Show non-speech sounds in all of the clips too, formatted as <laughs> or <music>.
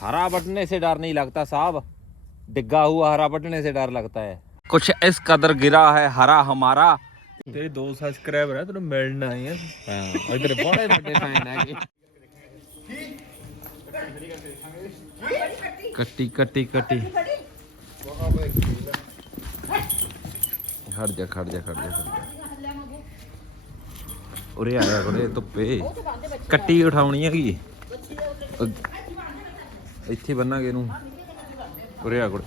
हरा बटने से डर नहीं लगता साहब डिग्गा हुआ हरा बटने से डर लगता है कुछ इस कदर गिरा है हरा हमारा ਤੇਰੇ 2 ਸਬਸਕ੍ਰਾਈਬਰ ਹੈ ਤੈਨੂੰ ਮਿਲਣਾ ਹੀ ਹੈ ਹਾਂ ਇਧਰ ਬੜੇ ਵੱਡੇ ਫੈਨ ਹੈਗੇ ਕੱਟੀ ਕੱਟੀ ਕੱਟੀ ਖੜ ਜਾ ਖੜ ਜਾ ਖੜ ਜਾ ਖੜ ਜਾ ਉਰੇ ਆਇਆ ਕੋਲੇ ਧੁੱਪੇ ਕੱਟੀ ਉਠਾਉਣੀ ਹੈਗੀ ਅ- ਇੱਥੇ ਬੰਨਾਂਗੇ ਇਹਨੂੰ। ਉਰੇ ਆ ਕੋਲੇ।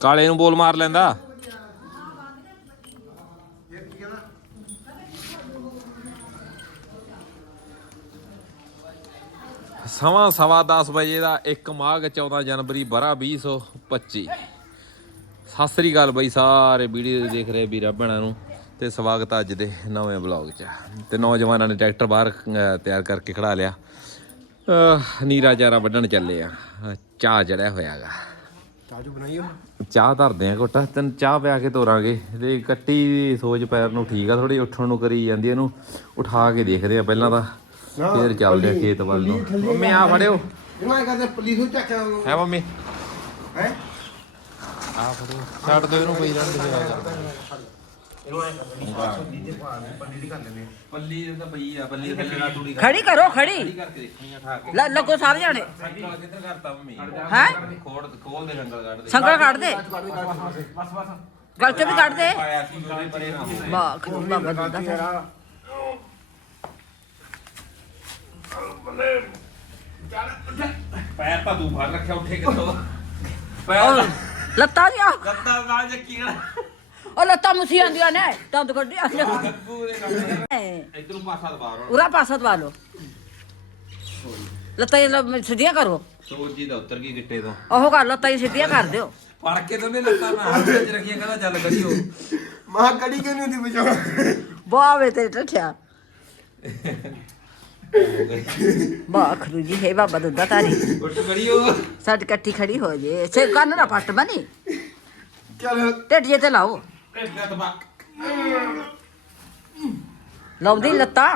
ਕਾਲੇ ਨੂੰ ਬੋਲ ਮਾਰ ਲੈਂਦਾ। ਸਵਾ ਸਵਾ 10 ਵਜੇ ਦਾ 1 ਮਾਘ 14 ਜਨਵਰੀ ਬਰਾ 2025 ਸਤਿ ਸ੍ਰੀ ਅਕਾਲ ਬਈ, ਸਾਰੇ ਵੀਡੀਓ ਦੇਖ ਰਹੇ ਵੀਰਾਂ ਭੈਣਾਂ ਨੂੰ। ਤੇ ਸਵਾਗਤ ਅੱਜ ਦੇ ਨਵੇਂ ਬਲੌਗ 'ਚ। ਤੇ ਨੌਜਵਾਨਾਂ ਨੇ ਟਰੈਕਟਰ ਬਾਹਰ ਤਿਆਰ ਕਰਕੇ ਖੜਾ ਲਿਆ। ਨੀਰਾ ਚਾਰਾ ਵੱਢਣ ਚੱਲੇ ਆ। ਚਾਹ ਚੜਿਆ ਹੋਇਆਗਾ। ਚਾਜੂ ਬਣਾਈਓ ਚਾਹ ਧਰਦੇ ਆ ਘੁੱਟ। ਤੈਨੂੰ ਚਾਹ ਪਿਆ ਕੇ ਤੋਰਾਂਗੇ। ਤੇ ਕੱਟੀ ਸੋਚ ਪੈਰ ਨੂੰ ਠੀਕ ਆ ਥੋੜੀ ਉੱਠਣ ਨੂੰ ਕਰੀ ਜਾਂਦੀ ਇਹਨੂੰ। ਉਠਾ ਕੇ ਦੇਖਦੇ ਆ ਪਹਿਲਾਂ ਤਾਂ। ਫੇਰ ਚੱਲਦੇ ਆ ਖੇਤ ਵੱਲ ਨੂੰ। ਮੰਮੀ ਆ ਫੜਿਓ। ਮੈਂ ਕਹਿੰਦਾ ਪੁਲਿਸ ਨੂੰ ਚੱਕ ਹੈ ਮੰਮੀ। ਹੈ? ਆ ਫੜਿਓ। ਛੱਡ ਦੋ ਇਹਨੂੰ ਕੋਈ ਰਹਿਣ ਦੇ। ਪੱਲੀ ਤਾਂ ਪਈ ਆ ਪੱਲੀ ਥੱਲੇ ਨਾ ਟੂੜੀ ਖੜੀ ਕਰੋ ਖੜੀ। ਕਰਕੇ ਦੇਖਣੀ ਆ ਠਾ ਕੇ ਲ- ਲੱਗੋ ਸਾਰੇ ਜਾਣੇ। ਸੰਗਲ ਕਿੱਧਰ ਕਰਤਾ ਮੰਮੀ ਹੈ? ਖੋੜ ਖੋਲ ਦੇ ਸੰਗਲ ਕੱਢ ਦੇ। ਸੰਗਲ ਕੱਢ ਦੇ ਗਲ ਚੋਂ ਵੀ ਕੱਢ ਦੇ। ਪਾਇਆ ਸੀ ਉਹਦੇ ਪਰੇ ਨਾ ਹੋਵੇ ਵਾਹ ਤਾਂ ਤੂੰ ਫੜ ਰੱਖਿਆ ਉੱਠੇ ਕਿੱਥੋਂ? ਪੈਰ ਲੱਤਾਂ ਦੀਆਂ। ਲੱਤਾਂ ਨਾਲ ਚੱਕੀ ਨਾ ਉਹ ਲੱਤਾਂ ਮੁਸੀ ਆਂਦੀਆਂ ਨੇ। ਦੰਦ ਕੱਢੀ ਅਸਲੇ ਇਧਰੋਂ ਪਾਸਾ ਦਬਾ ਰੋ। ਉਰਾ ਪਾਸਾ ਦਵਾ ਲਓ। ਲੱਤਾਂ ਇਹ ਲ- ਸਿੱਧੀਆਂ ਕਰੋ। ਸੋਜੀ ਦਾ ਉੱਤਰ ਗਈ ਗਿੱਟੇ ਤੋਂ? ਉਹ ਕਰ ਲੱਤਾਂ ਹੀ ਸਿੱਧੀਆਂ ਕਰ ਦਿਓ। ਫੜ ਕੇ ਤਾਂ ਨੇ ਲੱਤਾਂ ਮੈਂ ਹੱਥ ਵਿੱਚ ਰੱਖੀਆਂ ਕਹਿੰਦਾ ਚੱਲ ਕਰੀਓ ਮਾਂ ਕੜੀ ਕਿਉਂ ਨਹੀਂ ਹੁੰਦੀ ਬਚਾਉਣਾ ਬਾਵੇ ਤੇ ਟੱਠਿਆ ਵਾਹ ਖਰੂ ਜੀ ਹੈ ਬਾਬਾ ਦੁੱਧਾ ਤਾਰੀ। ਉੱਠ ਕਰੀਓ ਸਾਡੀ ਇਕੱਠੀ ਖੜੀ ਹੋ ਜੇ। ਸੇ ਕੰਨ ਨਾ ਪੱਟ ਬਣੀ। ਚੱਲ। ਢਿੱਡ ਜੇ ਤੇ ਲਾਓ। ਇੱਦਾਂ ਦਬਾ ਲਾਉਂਦੀ ਲੱਤਾਂ।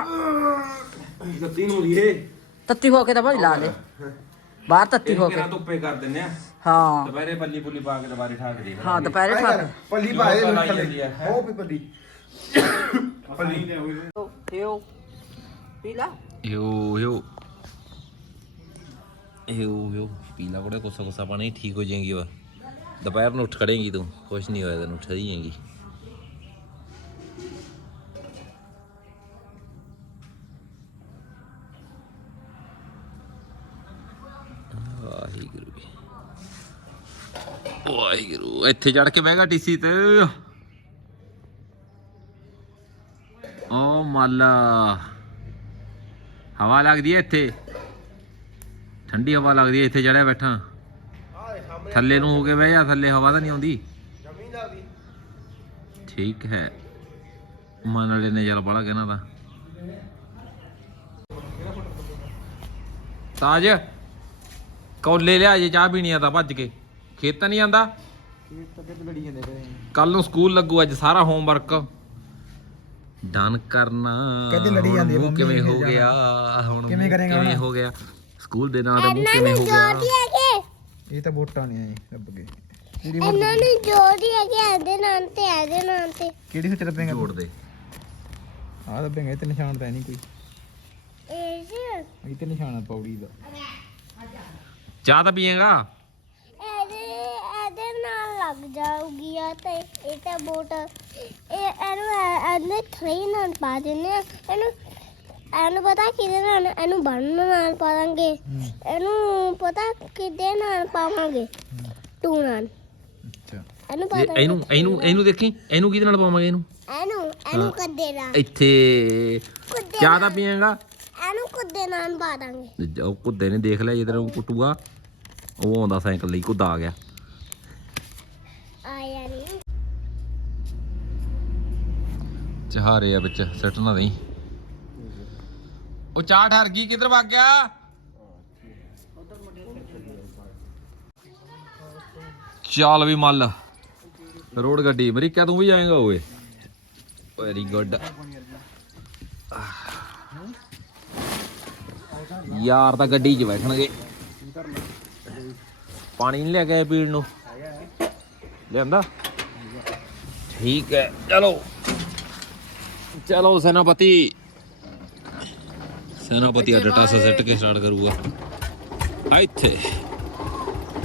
ਨੂੰ ਲੀਏ। ਤੱਤੀ ਹੋ ਕੇ ਤਾਂ ਭਾਈ ਲਾ ਦੇ। ਬਾਹਰ ਤੱਤੀ ਹੋ ਕੇ। ਕਿਹੜਾ ਧੁੱਪੇ ਕਰ ਦਿੰਨੇ ਆ। ਹਾਂ। ਦੁਪਹਿਰੇ ਪੱਲੀ ਪੁੱਲੀ ਪਾ ਕੇ ਦੁਬਾਰੇ ਠਾਕ ਦੇ ਹਾਂ ਦੁਪਹਿਰੇ ਠਾਕ। ਪੱਲੀ ਪਾਏ ਥੱਲੇ? ਉਹ ਵੀ ਪੱਲੀ। ਪੱਲੀ। ਥਿਓ ਪੀਲਾ। ਯੋ ਯੋ ਯੋ ਯੋ ਪੀਲਾ ਕੋੜੇ ਕੋਸਾ ਕੋਸਾ ਪਾਣੀ ਠੀਕ ਹੋ ਜਾਏਗੀ ਵਾ ਦੁਪਹਿਰ ਨੂੰ ਉੱਠ ਖੜੇਗੀ ਤੂੰ, ਕੁਛ ਨਹੀਂ ਹੋਇਆ ਤੈਨੂੰ ਉੱਠ ਜਾਏਗੀ। ਵਾਹਿਗੁਰੂ ਜੀ। ਵਾਹਿਗੁਰੂ, ਇੱਥੇ ਚੜ ਕੇ ਬਹਿਗਾ ਟੀਸੀ ਤੇ। ਓ ਮਾਲਾ, ਹਵਾ ਲੱਗਦੀ ਹੈ ਇੱਥੇ। ਠੰਡੀ ਹਵਾ ਲੱਗਦੀ ਹੈ ਇੱਥੇ ਚੜਿਆ ਬੈਠਾ। ਥੱਲੇ ਨੂੰ ਹੋ ਕੇ ਬਹਿ ਜਾ ਥੱਲੇ ਹਵਾ ਤਾਂ ਨਹੀਂ ਆਉਂਦੀ। ਜ਼ਮੀਨ ਆ ਗਈ ਠੀਕ ਹੈ। ਮਨ ਵਾਲੇ ਨੇ ਜਲ ਬੜਾ ਕਹਿਣਾ ਤਾਂ। ਤਾਜ ਕੌਲੇ ਲਿਆ ਜੇ ਚਾਹ ਪੀਣੀ ਆ ਤਾਂ ਭੱਜ ਕੇ। ਖੇਤ ਤਾਂ ਨਹੀਂ ਆਂਦਾ ਕੱਲ ਨੂੰ ਸਕੂਲ ਲੱਗੂ ਅੱਜ ਸਾਰਾ ਹੋਮਵਰਕ ਡਨ ਕਰਨਾ। ਕਹਿੰਦੇ ਲੜੀ ਜਾਂਦੀ ਕਿਵੇਂ ਹੋ ਗਿਆ? ਹੁਣ ਕਿਵੇਂ? ਹੋ ਗਿਆ? ਸਕੂਲ ਦੇ ਨਾਂ ਦਾ ਮੂੰਹ ਕਿਵੇਂ ਹੋ ਗਿਆ? ਇਹ ਤਾਂ ਵੋਟਾਂ ਨਹੀਂ ਆਈ ਰੱਬ ਕੇ ਕਿਹੜੀ ਇਹਨਾਂ ਨੂੰ ਜੋੜੀ ਹੈਗੇ ਇਹਦੇ ਨਾਂ ਤੇ ਇਹਦੇ ਨਾਂ ਤੇ। ਕਿਹੜੀ ਸੱਚ ਲੱਭੇਗਾ? ਜੋੜ ਦੇ। ਆਹ ਲੱਭੇਗਾ ਇਹ ਤੇ ਨਿਸ਼ਾਨ ਤਾਂ ਨਹੀਂ ਕੋਈ। ਇਹ ਜੀ, ਇਹ ਤੇ ਨਿਸ਼ਾਨ ਆ ਪੌੜੀ ਦਾ। ਚਾਹ ਤਾਂ ਪੀਏਗਾ? ਇਹਦੇ ਇਹਦੇ ਨਾਲ ਲੱਗ ਜਾਊਗੀ ਆ ਤੇ ਇਹ ਤਾਂ ਵੋਟ ਇਹ ਇਹਨੂੰ ਇਹਨੇ ਥਰੀ ਨਾਲ ਪਾ ਦਿੰਦੇ ਆ। ਇਹਨੂੰ ਇਹਨੂੰ ਪਤਾ ਕਿਹਦੇ ਨਾਲ ਇਹਨੂੰ ਬੰਨ ਨਾਲ ਪਾ ਦਾਂਗੇ ਇਹਨੂੰ ਪਤਾ ਕਿਹਦੇ ਨਾਲ ਪਾਵਾਂਗੇ? ਟੂ ਨਾਲ। ਅੱਛਾ। ਇਹਨੂੰ ਪਤਾ ਇਹ- ਇਹਨੂੰ ਇਹਨੂੰ ਇਹਨੂੰ ਦੇਖੀ? ਇਹਨੂੰ ਕਿਹਦੇ ਨਾਲ ਪਾਵਾਂਗੇ ਇਹਨੂੰ? ਇਹਨੂੰ ਇਹਨੂੰ ਕੱਦੇ ਨਾਲ। ਇੱਥੇ ਕੁੱਦੇ ਤਾਂ ਪੀਏਗਾ। ਇਹਨੂੰ ਕੁੱਦੇ ਨਾਲ ਪਾ ਦਾਂਗੇ। ਉਹ ਕੁੱਦੇ ਨੇ ਦੇਖ ਲਿਆ ਜਿੱਧਰ ਉਹ ਕੁੱਟੂਗਾ। ਉਹ ਆਉਂਦਾ ਸਾਈਕਲ ਲਈ ਕੁੱਦਾ ਆ ਗਿਆ। ਆਇਆ ਨਹੀਂ ਚਹਾਰੇ ਆ ਵਿੱਚ ਸੱਟ ਨਾ ਦੇਈ ਉਹ ਚਾਹ ਠਰ ਗਈ, ਕਿੱਧਰ ਭੱਗ ਗਿਆ? ਚੱਲ ਵੀ ਮੱਲ। ਰੋਡ ਗੱਡੀ, ਅਮਰੀਕਾ ਤੂੰ ਵੀ ਜਾਏਗਾ ਓਏ। ਵੈਰੀ ਗੁੱਡ ਯਾਰ ਤਾਂ ਗੱਡੀ 'ਚ ਬੈਠਣਗੇ। ਪਾਣੀ ਨਹੀਂ ਲੈ ਕੇ ਆਏ ਪੀਣ ਨੂੰ। ਲਿਆਂਦਾ? ਠੀਕ ਹੈ, ਚਲੋ। ਚਲੋ ਸੈਨਾਪਤੀ। ਸੈਨਾਪਤੀ ਅੱਜ ਟਾਸਾ ਸੈੱਟ ਕੇ ਸਟਾਰਟ ਕਰੂਗਾ। ਇੱਥੇ।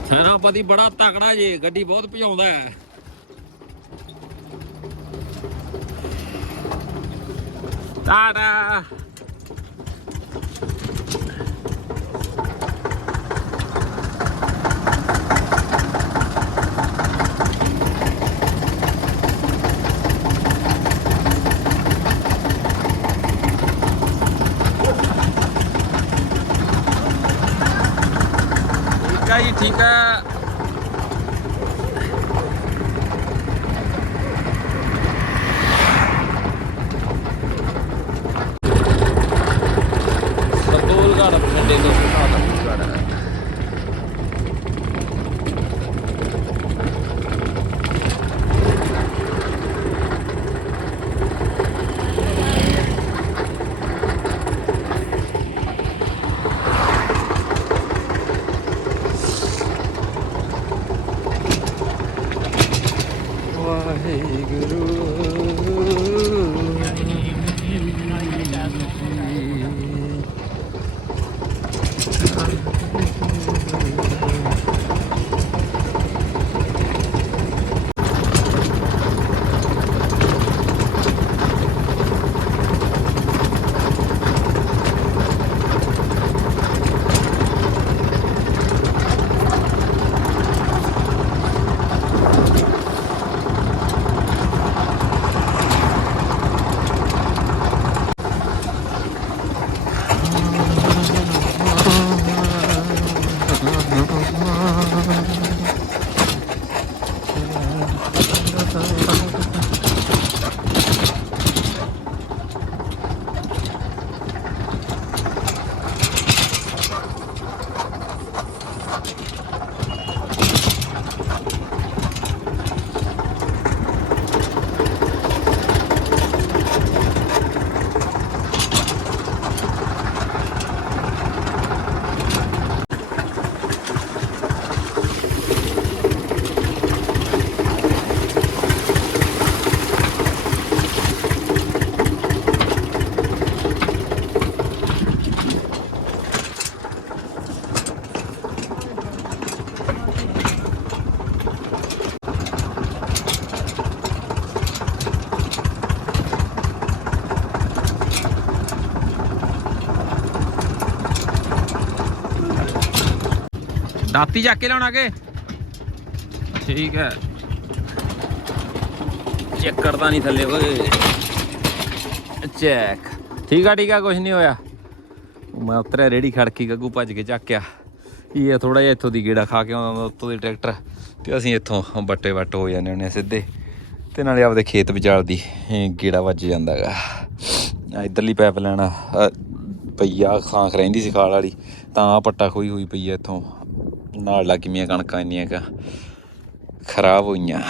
ਸੈਨਾਪਤੀ ਬੜਾ ਤਕੜਾ ਜੇ, ਗੱਡੀ ਬਹੁਤ ਭਜਾਉਂਦਾ ਹੈ। ਟਾਟਾ। ਦਾਤੀ ਚੱਕ ਕੇ ਲਿਆਉਣਾ ਕੇ ਠੀਕ ਹੈ। ਚੈੱਕ ਕਰਦਾ ਨਹੀਂ ਥੱਲੇ ਓਏ। ਚੈੱਕ। ਠੀਕ ਆ ਠੀਕ ਆ ਕੁਝ ਨਹੀਂ ਹੋਇਆ। ਮੈਂ ਉਤਰਿਆ ਰੇੜੀ ਖੜਕੀ ਗੱਗੂ ਭੱਜ ਕੇ ਚੱਕਿਆ ਇਹ ਥੋੜਾ ਜਿਹਾ ਇੱਥੋਂ ਦੀ ਗੇੜਾ ਖਾ ਕੇ ਆਉਂਦਾ ਹੁੰਦਾ ਉੱਤੋਂ ਦੀ ਟਰੈਕਟਰ। ਤੇ ਅਸੀਂ ਇੱਥੋਂ ਬੱਟੇ ਵੱਟ ਹੋ ਜਾਂਦੇ ਹੁੰਦੇ ਹਾਂ ਸਿੱਧੇ। ਤੇ ਨਾਲੇ ਆਪਦੇ ਖੇਤ ਵਿਚਾਲ ਦੀ ਗੇੜਾ ਵੱਜ ਜਾਂਦਾਗਾ ਆ ਇਧਰਲੀ ਪਾਈਪ ਲੈਣਾ ਪਈਆ ਖਾਂਖ ਰਹਿੰਦੀ ਸੀ ਖਾਲ ਵਾਲੀ। ਤਾਂ ਆ ਪੱਟਾ ਖੋਈ ਹੋਈ ਪਈ ਆ ਇੱਥੋਂ। ਨਾਲ ਲੱਗ ਗਈਆਂ ਕਣਕਾਂ ਇੰਨੀਆਂ ਕਾ ਖਰਾਬ ਹੋਈਆਂ।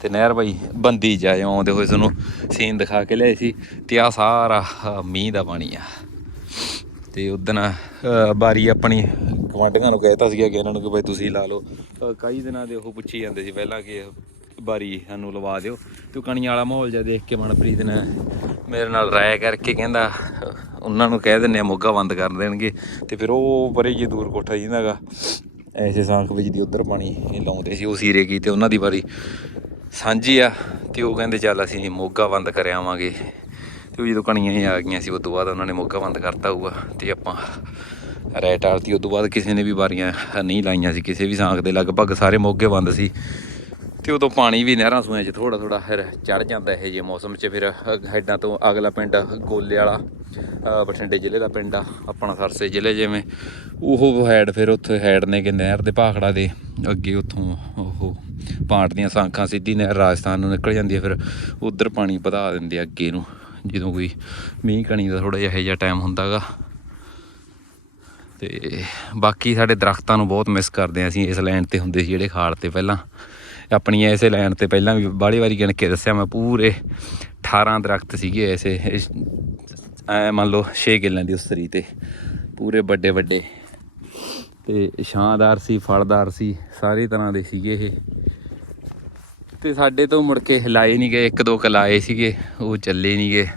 ਤੇ ਨਹਿਰ ਬਾਈ ਬੰਦੀ ਜਾ ਆਉਂਦੇ ਹੋਏ ਤੁਹਾਨੂੰ ਸੀਨ ਦਿਖਾ ਕੇ ਲਿਆਏ ਸੀ ਤੇ ਆ ਸਾਰਾ ਮੀਂਹ ਦਾ ਪਾਣੀ ਆ। ਤੇ ਉਦਣ ਬਾਰੀ ਆਪਣੀ ਕਮਾਂਡੀਆਂ ਨੂੰ ਕਹਿਤਾ ਸੀਗਾ ਕਿ ਇਹਨਾਂ ਨੂੰ ਕਿ ਭਾਈ ਤੁਸੀਂ ਲਾ ਲਓ। ਕਈ ਦਿਨਾਂ ਦੇ ਉਹ ਪੁੱਛੀ ਜਾਂਦੇ ਸੀ ਪਹਿਲਾਂ ਕਿ ਬਾਰੀ ਸਾਨੂੰ ਲਵਾ ਦਿਓ। ਤੇ ਉਹ ਕਣੀਆਂ ਵਾਲਾ ਮਾਹੌਲ ਜਿਹਾ ਦੇਖ ਕੇ ਮਨਪ੍ਰੀਤ ਨੇ ਮੇਰੇ ਨਾਲ ਰਾਇ ਕਰਕੇ ਕਹਿੰਦਾ, ਉਹਨਾਂ ਨੂੰ ਕਹਿ ਦਿੰਨੇ ਆ ਮੋਗਾ ਬੰਦ ਕਰ ਦੇਣਗੇ। ਤੇ ਫਿਰ ਉਹ ਪਰੇ ਜੀ ਦੂਰ ਕੋਠਾ ਜਿੰਦਾਗਾ ਐਸੇ ਸਾਂਖ ਵਿੱਚ ਦੀ ਉਧਰ ਪਾਣੀ ਲਾਉਂਦੇ ਸੀ, ਉਹ ਸੀਰੇ ਕੀ ਤੇ ਉਹਨਾਂ ਦੀ ਵਾਰੀ। ਸਾਂਝੀ ਆ, ਤੇ ਉਹ ਕਹਿੰਦੇ ਚੱਲ ਅਸੀਂ ਮੋਗਾ ਬੰਦ ਕਰ ਆਵਾਂਗੇ। ਤੇ ਉਹ ਜਦੋਂ ਕਣੀਆਂ ਹੀ ਆ ਗਈਆਂ ਸੀ ਉਸ ਤੋਂ ਬਾਅਦ ਉਹਨਾਂ ਨੇ ਮੋਗਾ ਬੰਦ ਕਰਤਾ ਹੋਊਗਾ। ਤੇ ਆਪਾਂ ਰੈਟ ਆਲਤੀ ਉਸ ਤੋਂ ਬਾਅਦ ਕਿਸੇ ਨੇ ਵੀ ਵਾਰੀਆਂ ਨਹੀਂ ਲਾਈਆਂ ਸੀ, ਕਿਸੇ ਵੀ ਸਾਂਖ ਦੇ। ਲਗਭਗ ਸਾਰੇ ਮੋਗੇ ਬੰਦ ਸੀ। ਤੇ ਉਦੋਂ ਪਾਣੀ ਵੀ ਨਹਿਰਾਂ ਸੂਆਂ 'ਚ ਥੋੜਾ ਥੋੜਾ ਫਿਰ ਚੜ ਜਾਂਦਾ ਇਹ ਜੇ ਮੌਸਮ 'ਚ। ਫਿਰ ਹੈਡਾਂ ਤੋਂ ਅਗਲਾ ਪਿੰਡ ਗੋਲੇ ਵਾਲਾ ਬਠਿੰਡੇ ਜ਼ਿਲ੍ਹੇ ਦਾ ਪਿੰਡ ਆ, ਆਪਣਾ ਸਰਸੇ ਜ਼ਿਲ੍ਹੇ ਜਿਵੇਂ। ਉਹ ਹੈਡ ਫਿਰ ਉੱਥੇ ਹੈਡ ਨੇ ਕਿ ਨਹਿਰ ਦੇ ਭਾਖੜਾ ਦੇ ਅੱਗੇ ਉੱਥੋਂ ਉਹ ਪਾਂਟ ਦੀਆਂ ਸਾਂਖਾਂ ਸਿੱਧੀ ਨਹਿਰ ਰਾਜਸਥਾਨ ਨੂੰ ਨਿਕਲ ਜਾਂਦੀ ਹੈ ਫਿਰ ਉਧਰ ਪਾਣੀ ਵਧਾ ਦਿੰਦੇ ਆ ਅੱਗੇ ਨੂੰ। ਜਦੋਂ ਕੋਈ ਮੀਂਹ ਕਣੀ ਦਾ ਥੋੜਾ ਜਿਹਾ ਇਹੋ ਜਿਹਾ ਟਾਈਮ ਹੁੰਦਾਗਾ ਤੇ ਬਾਕੀ ਸਾਡੇ ਦਰਖਤਾਂ ਨੂੰ ਬਹੁਤ ਮਿਸ ਕਰਦੇ ਆ ਅਸੀਂ, ਇਸ ਲਾਈਨ ਤੇ ਹੁੰਦੇ ਸੀ ਜਿਹੜੇ ਖਾਲ ਤੇ ਪਹਿਲਾਂ। ਆਪਣੀ ਐਸੇ ਲਾਈਨ ਤੇ ਪਹਿਲਾਂ ਵੀ ਬਾਹਲੀ ਵਾਰੀ ਗਿਣ ਕੇ ਦੱਸਿਆ, ਮੈਂ ਪੂਰੇ 18 ਦਰਖਤ ਸੀਗੇ ਐਸੇ ਇਸ ਐ ਮੰਨ ਲਓ 6 ਕਿੱਲਿਆਂ ਦੀ ਉਸਤਰੀ ਤੇ, ਪੂਰੇ ਵੱਡੇ ਵੱਡੇ। ਤੇ ਸ਼ਾਨਦਾਰ ਸੀ, ਫਲਦਾਰ ਸੀ, ਸਾਰੇ ਤਰ੍ਹਾਂ ਦੇ ਸੀਗੇ ਇਹ। ਤੇ ਸਾਡੇ ਤੋਂ ਮੁੜ ਕੇ ਹਿਲਾਏ ਨਹੀਂ ਗਏ, ਇੱਕ ਦੋ ਕਲਾਏ ਸੀਗੇ, ਉਹ ਚੱਲੇ ਨਹੀਂ ਗਏ।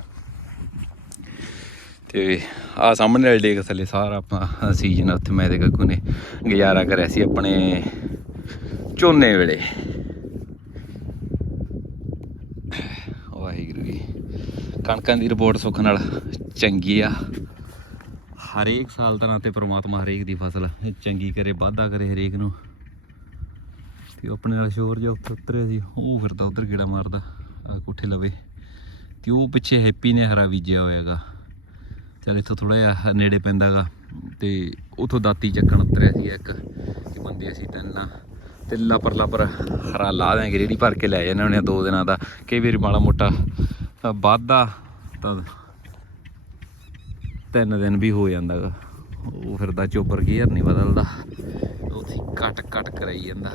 ਤੇ ਆ ਸਾਹਮਣੇ ਵਾਲੇ ਡੇਕ ਥੱਲੇ ਸਾਰਾ ਆਪਣਾ ਸੀਜ਼ਨ ਉੱਥੇ, ਮੈਂ ਤੇ ਗੱਗੂ ਨੇ ਗੁਜ਼ਾਰਾ ਕਰਿਆ ਸੀ ਆਪਣੇ ਝੋਨੇ ਵੇਲੇ ਵਾਹਿਗੁਰੂ ਜੀ ਕਣਕਾਂ ਦੀ ਰਿਪੋਰਟ ਸੁੱਖ ਨਾਲ ਚੰਗੀ ਆ। ਹਰੇਕ ਸਾਲ ਤਰ੍ਹਾਂ ਤੇ ਪ੍ਰਮਾਤਮਾ ਹਰੇਕ ਦੀ ਫਸਲ ਚੰਗੀ ਕਰੇ, ਵਾਧਾ ਕਰੇ ਹਰੇਕ ਨੂੰ। ਤੇ ਉਹ ਆਪਣੇ ਨਾਲ ਸ਼ੋਰ ਜਿਹਾ ਉੱਥੇ ਉਤਰਿਆ ਸੀ, ਉਹ ਫਿਰਦਾ ਉਧਰ ਗੇੜਾ ਮਾਰਦਾ, ਆ ਕੋਠੇ ਲਵੇ। ਤੇ ਉਹ ਪਿੱਛੇ ਹੈਪੀ ਨੇ ਹਰਾ ਬੀਜਿਆ ਹੋਇਆਗਾ। ਚੱਲ ਇੱਥੋਂ ਥੋੜਾ ਜਿਹਾ ਨੇੜੇ ਪੈਂਦਾਗਾ। ਤੇ ਉਥੋਂ ਦਾਤੀ ਚੱਕਣ ਉਤਰਿਆ ਸੀ ਇੱਕ, ਕਿ ਬੰਦੇ ਅਸੀਂ ਤਿੰਨ ਤੇ ਲਾਪਰ ਲਾਪਰ ਹਰਾ ਲਾ ਦਿਆਂਗੇ, ਰੇੜੀ ਭਰ ਕੇ ਲੈ ਜਾਂਦੇ ਹੁੰਦੇ ਆ ਦੋ ਦਿਨਾਂ ਦਾ। ਕਈ ਵਾਰੀ ਮਾੜਾ ਮੋਟਾ ਵਾਧਾ ਤਾਂ ਤਿੰਨ ਦਿਨ ਵੀ ਹੋ ਜਾਂਦਾਗਾ ਉਹ ਫਿਰਦਾ ਚੋਬਰ ਗੇਅਰ ਨਹੀਂ ਬਦਲਦਾ। ਉਥੇ ਕੱਟ ਕੱਟ ਕਰਾਈ ਜਾਂਦਾ।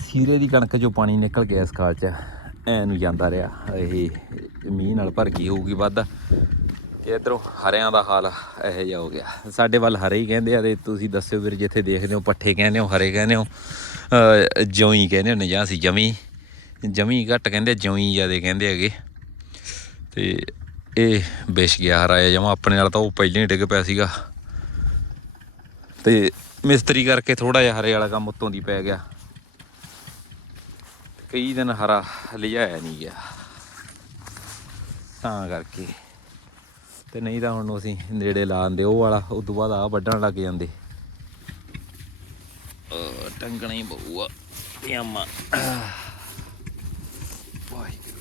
ਸੀਰੇ ਦੀ ਕਣਕ ਚੋਂ ਪਾਣੀ ਨਿਕਲ ਗਿਆ ਇਸ ਖਾਲ ਚ। ਐ ਨੂੰ ਜਾਂਦਾ ਰਿਹਾ। ਇਹ ਮੀਂਹ ਨਾਲ ਭਰ ਗਈ ਹੋਊਗੀ ਵੱਧ। ਤੇ ਇਧਰੋਂ ਹਰਿਆਂ ਦਾ ਹਾਲ ਇਹੋ ਜਿਹਾ ਹੋ ਗਿਆ। ਸਾਡੇ ਵੱਲ ਹਰੇ ਹੀ ਕਹਿੰਦੇ ਆ ਤੇ ਤੁਸੀਂ ਦੱਸਿਓ ਵੀਰ, ਜਿੱਥੇ ਦੇਖਦੇ ਹੋ, ਪੱਠੇ ਕਹਿੰਦੇ ਹੋ, ਹਰੇ ਕਹਿੰਦੇ ਹੋ। ਜੌਈ ਕਹਿੰਦੇ ਹੁੰਦੇ, ਜਾਂ ਅਸੀਂ ਜਮੀ ਜਮੀ ਘੱਟ ਕਹਿੰਦੇ, ਜੌਈ ਜਿਆਦੇ ਕਹਿੰਦੇ ਹੈਗੇ। ਤੇ ਇਹ ਵਿਛ ਗਿਆ ਹਰਾਇਆ ਜਮਾ, ਆਪਣੇ ਨਾਲ ਤਾਂ ਉਹ ਪਹਿਲਾਂ ਹੀ ਡਿੱਗ ਪਿਆ ਸੀਗਾ। ਤੇ ਮਿਸਤਰੀ ਕਰਕੇ ਥੋੜਾ ਜਿਹਾ ਹਰੇ ਵਾਲਾ ਕੰਮ ਉੱਤੋਂ ਦੀ ਪੈ ਗਿਆ। ਕਈ ਦਿਨ ਹਰਾ ਲਿਜਾਇਆ ਨਹੀਂ ਗਿਆ। ਤਾਂ ਕਰਕੇ। ਤੇ ਨਹੀਂ ਤਾਂ ਹੁਣ ਅਸੀਂ ਨੇੜੇ ਲਾ ਲਾਉਂਦੇ ਉਹ ਵਾਲਾ ਉਸ ਤੋਂ ਬਾਅਦ ਆ ਵੱਢਣ ਲੱਗ ਜਾਂਦੇ। ਅਹ ਟੰਗਣਾ ਹੀ ਬਹੂਆ ਪਜਾਮਾ ਵਾਹਿਗੁਰੂ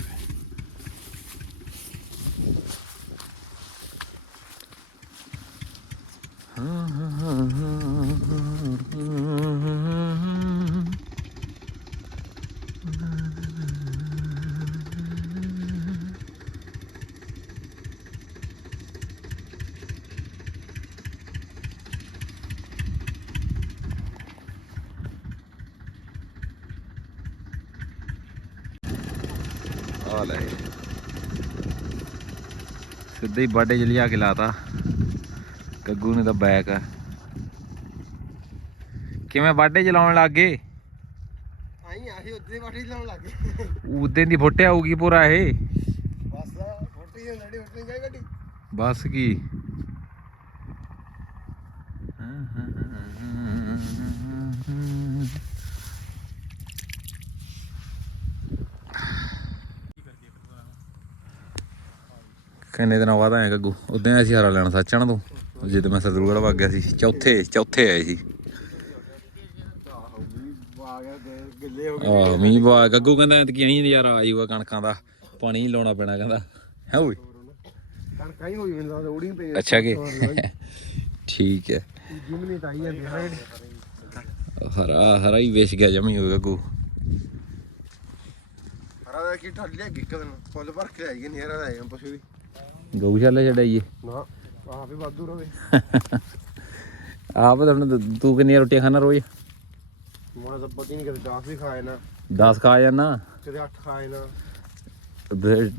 ਆ ਲੈ ਸਿੱਧੇ ਹੀ ਬਾਡੇ ਚ ਲਿਆ ਕੇ ਲਾਤਾ। ਗੱਗੂ ਨੇ ਤਾਂ ਬੈਕ ਆ। ਕਿਵੇਂ ਬਾਡੇ ਚਲਾਉਣ ਲੱਗ ਗਏ? ਆਈ ਆਹੀ ਉੱਤੇ ਵਾਠੀ ਲਾਉਣ ਲੱਗ ਗਏ। ਉਦੋਂ ਦੀ ਫੁੱਟਿਆ ਹੋਊਗੀ ਪੂਰਾ ਇਹ। ਬਸ ਫੋਟੀ ਨੜੀ ਉੱਤੇ ਜਾਈ ਗੱਡੀ। ਬਸ ਕੀ। ਕਿੰਨੇ ਦਿਨਾਂ ਬਾਅਦ ਆਇਆ ਗੱਗੂ? ਉਦੋਂ ਅਸੀਂ ਹਰਾ ਲੈਣਾ ਸੱਚਣ ਤੋਂ? ਜਦੋਂ ਮੈਂ ਸਰਦੂਗੜ ਵਗ ਗਿਆ ਸੀ। ਚੌਥੇ ਚੌਥੇ ਆਏ ਸੀ। ਆ ਗਿਆ ਮੀਂਹ ਬਾ ਗੱਗੂ ਕਹਿੰਦਾ ਐਤਕੀ ਐਂ ਨਜ਼ਾਰਾ ਆ ਜਾਊਗਾ ਕਣਕਾਂ ਦਾ। ਪਾਣੀ ਲਾਉਣਾ ਪੈਣਾ ਕਹਿੰਦਾ। ਹੈ ਓਏ? ਕਣਕਾਂ ਹੀ ਹੋਈ ਮੈਨੂੰ ਲੱਗਦਾ ਉੜੀ ਪਈ ਅੱਛਾ ਕਿ? ਠੀਕ ਹੈ। ਜਿਮਨੀ ਤਾਂ ਆਈ ਜਾਂਦੀ ਹੈ ਹਰਾ ਹਰਾ ਹੀ ਵੇਚ ਗਿਆ ਜਮੀ ਹੋ ਗੱਗੂ। ਹਰਾ ਦਾ ਕੀ ਠੱਡ ਲਿਆ ਗਿੱਕ ਦਿਨ? ਫੁੱਲ ਭਰ ਕੇ ਆਈ ਨਹੀਂ ਹਰਾ ਦਾ ਆਇਆ ਪਸ਼ੂ ਵੀ। ਗਊਸ਼ਾਲਾ ਛਡਾਈਏ ਨਾ ਵੀ ਵਾਧੂ ਰਵੇ। ਆਪ ਤਾਂ ਹੁਣ ਤੂੰ ਕਿੰਨੀਆਂ ਰੋਟੀਆਂ ਖਾਣਾ ਰੋਜ਼? ਮੈਂ ਤਾਂ ਪਤੀ ਨਹੀਂ ਕਦੇ 10 ਵੀ ਖਾਏ ਨਾ 10 ਖਾ ਜਾਣਾ? ਕਦੇ 8 ਖਾਏ ਨਾ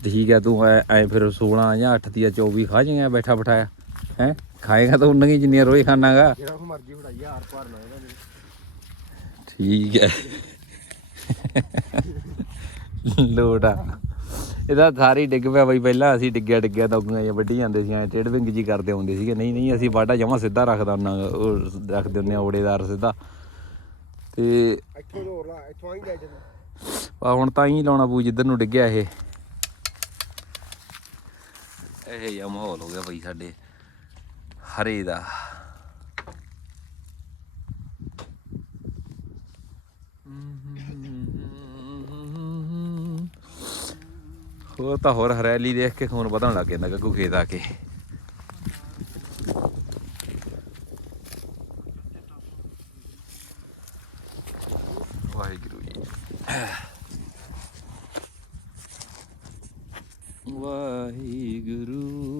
ਠੀਕ ਹੈ ਤੂੰ ਐ ਫਿਰ 16 ਜਾਂ 8 ਦੀਆਂ 24 ਖਾ ਜਾਏਗਾ ਬੈਠਾ ਬਿਠਾਇਆ। ਹੈ? ਖਾਏਗਾ ਤਾਂ ਉਨਾਂ ਹੀ ਜਿੰਨੀਆਂ ਰੋਜ਼ ਖਾਣਾਗਾ। ਜਿਹੜਾ ਮਰਜ਼ੀ ਫੜਾਈ ਹਾਰ ਭਾਰ ਨਾ ਇਹਦਾ। ਠੀਕ ਹੈ ਆ। ਇਹਦਾ ਸਾਰੀ ਡਿੱਗ ਪਿਆ ਬਈ ਪਹਿਲਾਂ ਅਸੀਂ ਡਿੱਗਿਆ ਡਿੱਗਿਆ ਦੌਗੀਆਂ ਜਾਂ ਵੱਢੀ ਜਾਂਦੇ ਸੀ ਐ ਟੇਢ ਵਿੰਗ ਜੀ ਕਰਦੇ ਹੁੰਦੇ ਸੀਗੇ। ਨਹੀਂ ਨਹੀਂ ਅਸੀਂ ਵਾਢਾ ਜਮਾ ਸਿੱਧਾ ਰੱਖਦਾ ਉਹਨਾਂ ਉਹ ਰੱਖਦੇ ਹੁੰਦੇ ਆ ਓੜੇਦਾਰ ਸਿੱਧਾ। ਤੇ ਇੱਥੋਂ ਲੋਰ ਲਾ ਇੱਥੋਂ ਆਈ ਜਾ ਚੱਲ ਆ ਹੁਣ ਤਾਂ ਹੀ ਲਾਉਣਾ ਪਊ ਜਿੱਧਰ ਨੂੰ ਡਿੱਗਿਆ ਇਹ। ਇਹ ਜਿਹਾ ਮਾਹੌਲ ਹੋ ਗਿਆ ਬਈ ਸਾਡੇ ਹਰੇ ਦਾ। ਹੋਰ ਤਾਂ ਹੋਰ ਹਰਿਆਲੀ ਦੇਖ ਕੇ ਖੂਨ ਵਧਣ ਲੱਗ ਜਾਂਦਾ ਗੱਗੂ ਖੇਤ ਆ ਕੇ। ਵਾਹਿਗੁਰੂ ਜੀ। ਵਾਹਿਗੁਰੂ ਵਾਹਿਗੁਰੂ।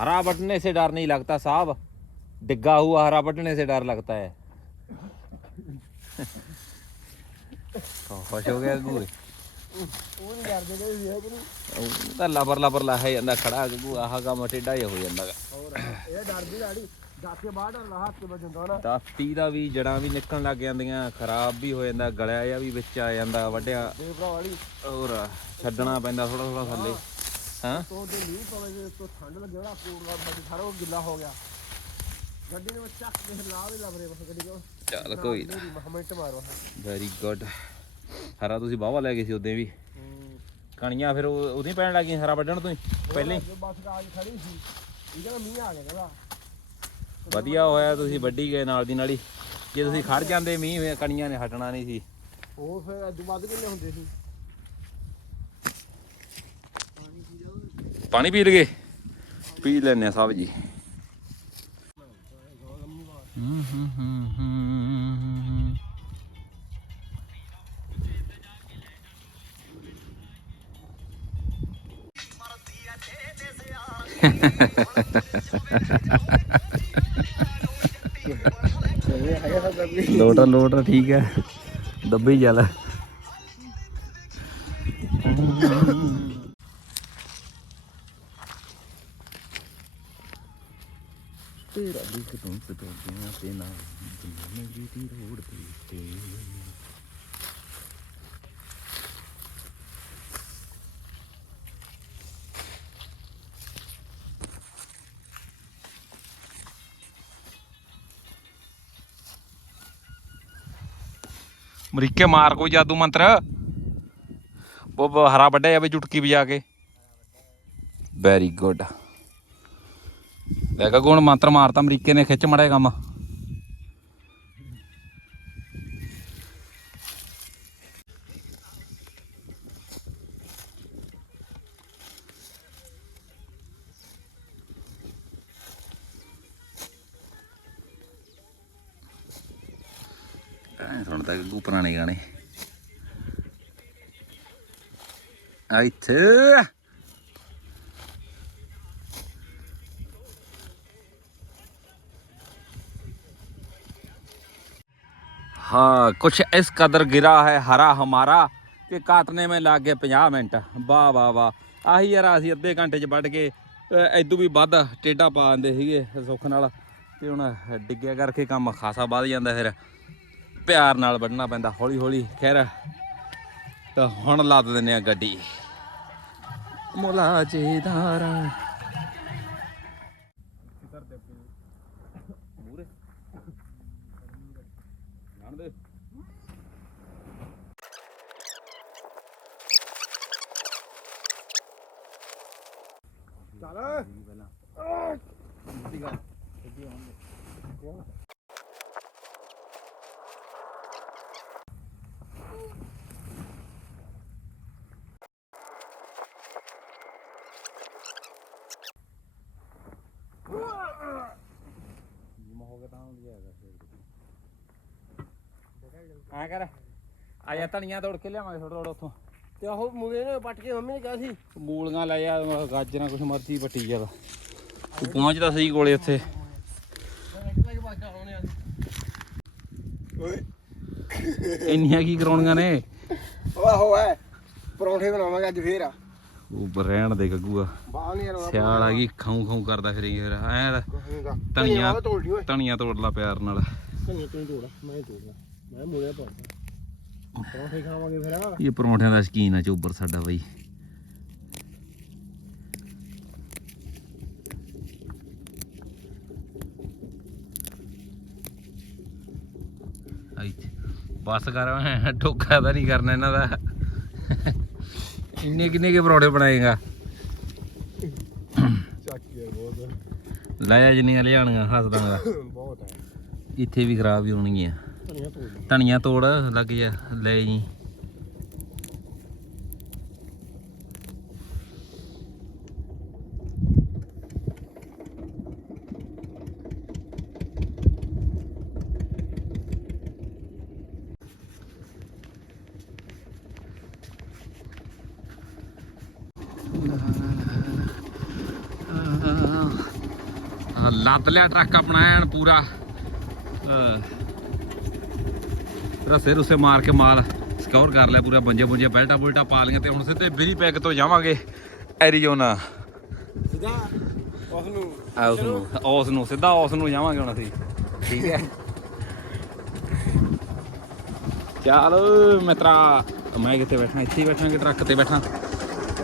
हरा बटने से डर नहीं लगता साहब डिग्गा हुआ हरा बटने से डर लगता है खुश हो गया गूए ਉਹ ਨਹੀਂ ਕਰਦੇ ਕਿ ਇਹ ਕਿ ਨਹੀਂ ਉਹ ਤਾਂ ਲਬਰ ਲਬਰ ਲਾ ਹੈ ਜਾਂਦਾ ਖੜਾ ਗੂ ਆਹ ਕੰਮ ਟੇਡਾ ਜਿਹਾ ਹੋ ਜਾਂਦਾ ਗਾ। ਹੋਰ ਇਹ ਡਰਦੀ ਲਾੜੀ ਦਾਤੇ ਬਾਹਰ ਡਰਦਾ ਹੱਥ ਤੇ ਵੱਜਦਾ ਨਾ ਦਾਤੀ ਦਾ ਵੀ ਜੜਾਂ ਵੀ ਨਿਕਲਣ ਲੱਗ ਜਾਂਦੀਆਂ ਖਰਾਬ ਵੀ ਹੋ ਜਾਂਦਾ ਗਲਿਆ ਜਾਂ ਵੀ ਵਿੱਚ ਆ ਜਾਂਦਾ ਵੱਡਿਆ ਦੇ ਭਰਾ ਵਾਲੀ ਹੋਰ ਛੱਡਣਾ ਪੈਂਦਾ ਥੋੜਾ ਥੋੜਾ ਥੱਲੇ ਹਾਂ? ਤੋਂ ਦੇ ਮੀਂਹ ਪਵੇ ਜੇ ਤੋਂ ਠੰਡ ਲੱਗੇ ਉਹਦਾ ਕੋੜਾ ਬਾਕੀ ਸਾਰਾ ਉਹ ਗਿੱਲਾ ਹੋ ਗਿਆ। ਗੱਡੀ ਨੂੰ ਚੱਕ ਕੇ ਲਾ ਵੀ ਲਵਰੇ ਬਸ ਗੱਡੀ ਕੋ ਚੱਲ ਕੋਈ ਨਾ। ਮਹਮੈਂਟ ਮਾਰੋ। ਵੈਰੀ ਗੁੱਡ ਹਰਾ ਤੁਸੀਂ ਬਾਵਾ ਲੈ ਗਏ ਸੀ ਉਦੋਂ ਵੀ। ਕਣੀਆਂ ਫਿਰ ਉਹ- ਉਹਦੀ ਪੈਣ ਲੱਗੀ ਹਰਾ ਵੱਢਣ ਤੋਂ ਹੀ ਪਹਿਲੇ ਬੱਸ ਕਾਜ ਖੜੀ ਸੀ। ਇਹ ਕਹਿੰਦਾ ਮੀਂਹ ਆ ਗਿਆ ਕਹਿੰਦਾ। ਵਧੀਆ ਹੋਇਆ ਤੁਸੀਂ ਵੱਢੀ ਗਏ ਨਾਲ ਦੀ ਨਾਲ ਹੀ। ਜੇ ਤੁਸੀਂ ਖੜ ਜਾਂਦੇ ਮੀਂਹ ਕਣੀਆਂ ਨੇ ਹਟਣਾ ਨਹੀਂ ਸੀ। ਉਹ ਫਿਰ ਅੱਜ ਵੱਧ ਕਿੰਨੇ ਹੁੰਦੇ ਸੀ? ਪਾਣੀ ਪੀ ਲਗੇ ਪੀ ਲੈਨੇ ਆ ਸਾਹਿਬ ਜੀ। ਲੋਟਾ ਲੋਟਾ ਠੀਕ ਹੈ। ਦੱਬੀ ਚੱਲ। ਤੇਰਾ ਦੁੱਖ ਤੋਂ ਸਤੋਂ ਤੇ ਨਾ ਜ਼ਿੰਦਗੀ ਦੀ ਰੋੜ ਤੇ ਉੱਤੇ ਮਰੀਕੇ ਮਾਰ ਕੋਈ ਜਾਦੂ ਮੰਤਰ? ਉਹ ਹਰਾ ਵੱਡਾ ਜਾਵੇ ਚੁਟਕੀ ਵਜਾ ਕੇ। ਵੈਰੀ ਗੁੱਡ ਲੈ ਗੁਣ ਮੰਤਰ ਮਾਰਤਾ ਅਮਰੀਕੇ ਨੇ ਖਿੱਚ ਮੜਿਆ ਕੰਮ। ਸੁਣਦਾ ਗੱਗੂ ਪੁਰਾਣੇ ਗਾਣੇ। ਇੱਥੇ। हाँ कुछ इस कदर गिरा है हरा हमारा ਕਿ ਕਾਟਨੇ में ਲੱਗ ਗਏ 50 ਮਿੰਟ ਵਾਹ ਵਾਹ ਵਾਹ ਆਹੀ ਯਾਰ ਅਸੀਂ ਅੱਧੇ ਘੰਟੇ ਚ ਵੱਢ ਕੇ ਐਦੂ ਵੀ ਵੱਧ ਟੇਡਾ ਪਾ ਦਿੰਦੇ ਸੀਗੇ ਸੁੱਖ ਨਾਲ ਤੇ ਹੁਣ ਡਿੱਗਿਆ ਕਰਕੇ ਕੰਮ ਖਾਸਾ ਵੱਧ ਜਾਂਦਾ ਫਿਰ ਪਿਆਰ ਨਾਲ ਵੱਢਣਾ ਪੈਂਦਾ ਹੌਲੀ ਹੌਲੀ ਖੈਰ ਤਾਂ ਹੁਣ ਲੱਦ ਦਿੰਨੇ ਆ ਗੱਡੀ ਮੁਲਾਜੇਦਾਰਾਂ ਆ ਕਰ। ਆ ਜਾ ਧਨੀਆ ਤੋੜ ਕੇ ਲਿਆਵਾਂਗੇ ਥੋੜਾ ਥੋੜਾ ਉੱਥੋਂ। ਤੇ ਉਹ ਮੂਵੇ ਨੇ ਪੱਟ ਕੇ ਮੰਮੀ ਨੇ ਕਿਹਾ ਸੀ। ਮੂਲੀਆਂ ਲੈ ਆ ਗਾਜਰਾਂ ਕੁਛ ਮਰਜ਼ੀ ਪੱਟੀ ਜਾ ਤੂੰ। ਪਹੁੰਚਦਾ ਸਹੀ ਕੋਲੇ ਉੱਥੇ। ਓਏ। ਇੰਨੀਆਂ ਕੀ ਕਰਾਉਣੀਆਂ ਨੇ? ਆਹੋ ਹੈ ਪਰੌਂਠੇ ਬਣਾਵਾਂਗੇ ਅੱਜ ਫੇਰ। ਆ ਉਹ ਰਹਿਣ ਦੇ ਗੱਗੂਆ। ਸਿਆਲ ਆ ਗਈ ਖਾਉ ਖਾਉ ਕਰਦਾ ਫਿਰ ਯਾਰ। ਐ ਧਨੀਆ ਧਨੀਆ ਤੋੜ ਲਾ ਪਿਆਰ ਨਾਲ। ਧਨੀਆ ਤੂੰ ਤੋੜ ਮੈਂ ਹੀ ਤੋੜਦਾ ਮੈਂ ਮੂਲੇ ਪਾਉਂਦਾ ਪਰੌਂਠੇ। ਖਾਵਾਂਗੇ ਫਿਰ ਆ ਇਹ ਪਰੌਂਠਿਆਂ ਦਾ ਸ਼ਕੀਨ ਆ ਚੋਬਰ ਸਾਡਾ ਬਈ। ਆਈ ਬਸ ਕਰ ਮੈਂ ਠੋਕਾ ਤਾਂ ਨਹੀਂ ਕਰਨਾ ਇਹਨਾਂ ਦਾ। ਇੰਨੇ ਕਿੰਨੇ ਕੇ ਪਰੌਂਠੇ ਬਣਾਏਗਾ? ਚੱਕ ਯਾਰ ਬਹੁਤ। ਲੈ ਆ ਜਿੰਨੀਆਂ ਲਿਆਣੀਆਂ ਹੱਸ ਦਾਂਗਾ ਬਹੁਤ ਹੈ ਇੱਥੇ ਵੀ ਖਰਾਬ ਹੀ ਹੋਣਗੀਆਂ। ਧਨੀਆ ਤੋੜ ਲੱਗ ਜਾ ਲੈ ਜੀ। ਲੱਦ ਲਿਆ ਟਰੱਕ ਆਪਣਾ ਐਨ ਪੂਰਾ। ਰਸੇ ਰੁਸੇ ਮਾਰ ਕੇ ਮਾਲ ਸਿਕਿਉਰ ਕਰ ਲਿਆ ਪੂਰਾ ਬੰਜੇ ਬੰਜੇ ਬੈਲਟਾ ਬੁਲਟਾ ਪਾ ਲਈਆਂ ਤੇ ਹੁਣ ਸਿੱਧੇ ਬਿਲੀ ਪੈਕ ਤੋਂ ਜਾਵਾਂਗੇ ਐਰੀਜ਼ੋਨਾ। ਸਿੱਧਾ ਉਸ ਨੂੰ। ਆ ਉਸ ਨੂੰ ਉਸ ਨੂੰ ਸਿੱਧਾ ਉਸ ਨੂੰ ਜਾਵਾਂਗੇ ਹੁਣ ਅਸੀਂ। ਠੀਕ ਹੈ। ਚੱਲ ਮਿੱਤਰਾ ਮੈਂ ਕਿੱਥੇ ਬੈਠਾ ਇੱਥੇ ਬੈਠਾਂਗੇ ਟਰੱਕ ਤੇ ਬੈਠਾ।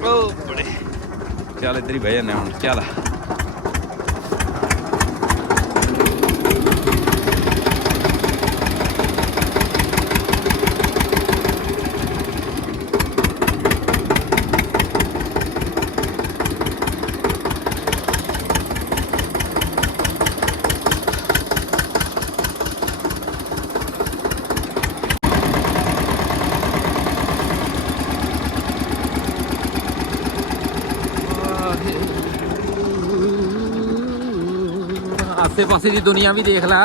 ਓ ਬੜੇ। ਚੱਲ ਇੱਧਰ ਹੀ ਬਹਿ ਜਾਂਦੇ ਹੁਣ ਚੱਲ ਆਸੇ ਪਾਸੇ ਦੀ ਦੁਨੀਆ ਵੀ ਦੇਖ ਲੈ।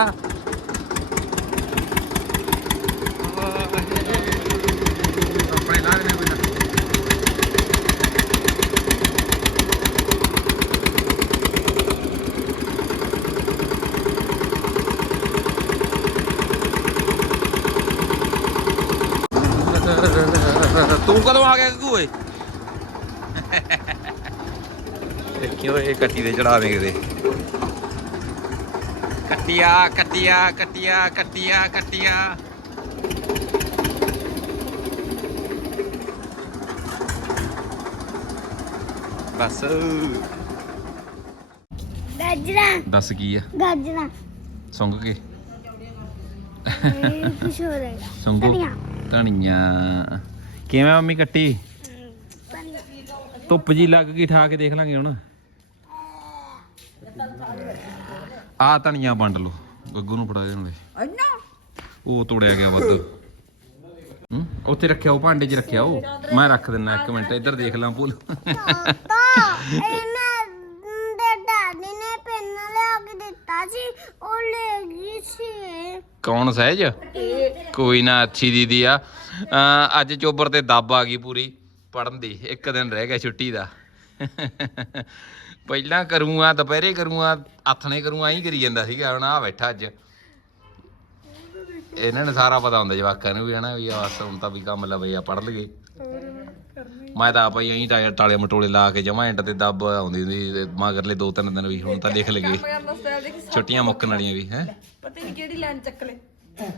ਤੂੰ ਕਦੋਂ ਆ ਗਿਆ ਗੱਗੂ ਓਏ? ਦੇਖਿਓ ਇਹ ਕੱਟੀ ਦੇ ਚੜਾ ਦੇ ਕਿਤੇ ਕੱਟਿਆ ਕੱਟਿਆ ਕੱਟਿਆ ਕੱਟਿਆ ਕੱਟਿਆ। ਬਸ। ਗਾਜਰਾ। ਦੱਸ ਕੀ ਆ? ਗਾਜਰਾ। ਸੁੰਘ ਕੇ। ਇਹ ਕੁਛ ਹੋ ਰਿਹਾ। ਸੁੰਘੋ। ਧਨੀਆ। ਧਨੀਆ। ਕਿਵੇਂ ਮੰਮੀ ਕੱਟੀ? ਧੁੱਪ ਜੀ ਲੱਗ ਗਈ ਠਾ ਕੇ ਦੇਖ ਲਾਂਗੇ ਹੁਣ। ਆ ਧਨੀਆ ਵੰਡ ਲਓ। ਗੱਗੂ ਨੂੰ ਫੜਾ ਦੇਣਗੇ ਉਹ ਤੋੜਿਆ ਗਿਆ ਵੱਧ। ਹੂੰ? ਉੱਥੇ ਰੱਖਿਆ ਉਹ ਭਾਂਡੇ 'ਚ ਰੱਖਿਆ ਉਹ। ਮੈਂ ਰੱਖ ਦਿੰਦਾ ਇੱਕ ਮਿੰਟ ਇੱਧਰ ਦੇਖ ਲਾਂ ਭੁੱਲ। ਪਾਪਾ ਇਹਨਾਂ ਦੇ ਡੈਡੀ ਨੇ ਪੈਨ ਲਿਆ ਕੇ ਦਿੱਤਾ ਸੀ ਉਹ ਲੈ ਗਈ ਸੀ। ਕੌਣ ਸਹਿਜ? ਕੋਈ ਨਾ ਅੱਛੀ ਦੀਦੀ ਆ। ਅੱਜ ਚੋਬਰ ਤੇ ਦੱਬ ਆ ਗਈ ਪੂਰੀ ਪੜਨ ਦੀ। ਇੱਕ ਦਿਨ ਰਹਿ ਗਿਆ ਛੁੱਟੀ ਦਾ। ਪਹਿਲਾਂ ਕਰੂੰਗਾ ਦੁਪਹਿਰੇ ਕਰੂੰਗਾ ਆਥਣੇ ਕਰੂੰਗਾ ਐਂ ਕਰੀ ਜਾਂਦਾ ਸੀਗਾ ਹੁਣ ਆ ਬੈਠਾ ਅੱਜ। ਇਹਨਾਂ ਨੂੰ ਸਾਰਾ ਪਤਾ ਹੁੰਦਾ ਜਵਾਕਾਂ ਨੂੰ ਵੀ ਹਨਾ ਵੀ ਆ ਬਸ ਹੁਣ ਤਾਂ ਵੀ ਕੰਮ ਲਵੇ ਆ ਪੜ ਲਈਏ ਮੈਂ ਤਾਂ ਆਪਾਂ ਹੀ ਐਂ ਟਾਲੇ ਮਟੋਲੇ ਲਾ ਕੇ ਜਮਾ ਐਂਡ ਤੇ ਦੱਬ ਆਉਂਦੀ ਹੁੰਦੀ ਤੇ ਮਗਰਲੇ ਦੋ ਤਿੰਨ ਦਿਨ ਵੀ ਹੁਣ ਤਾਂ ਲਿਖ ਲਗੇ। ਛੁੱਟੀਆਂ ਮੁੱਕਣ ਵਾਲੀਆਂ ਵੀ ਹੈ। ਪਤਾ ਨਹੀਂ ਕਿਹੜੀ ਲਾਈਨ ਚੱਕ ਲੈ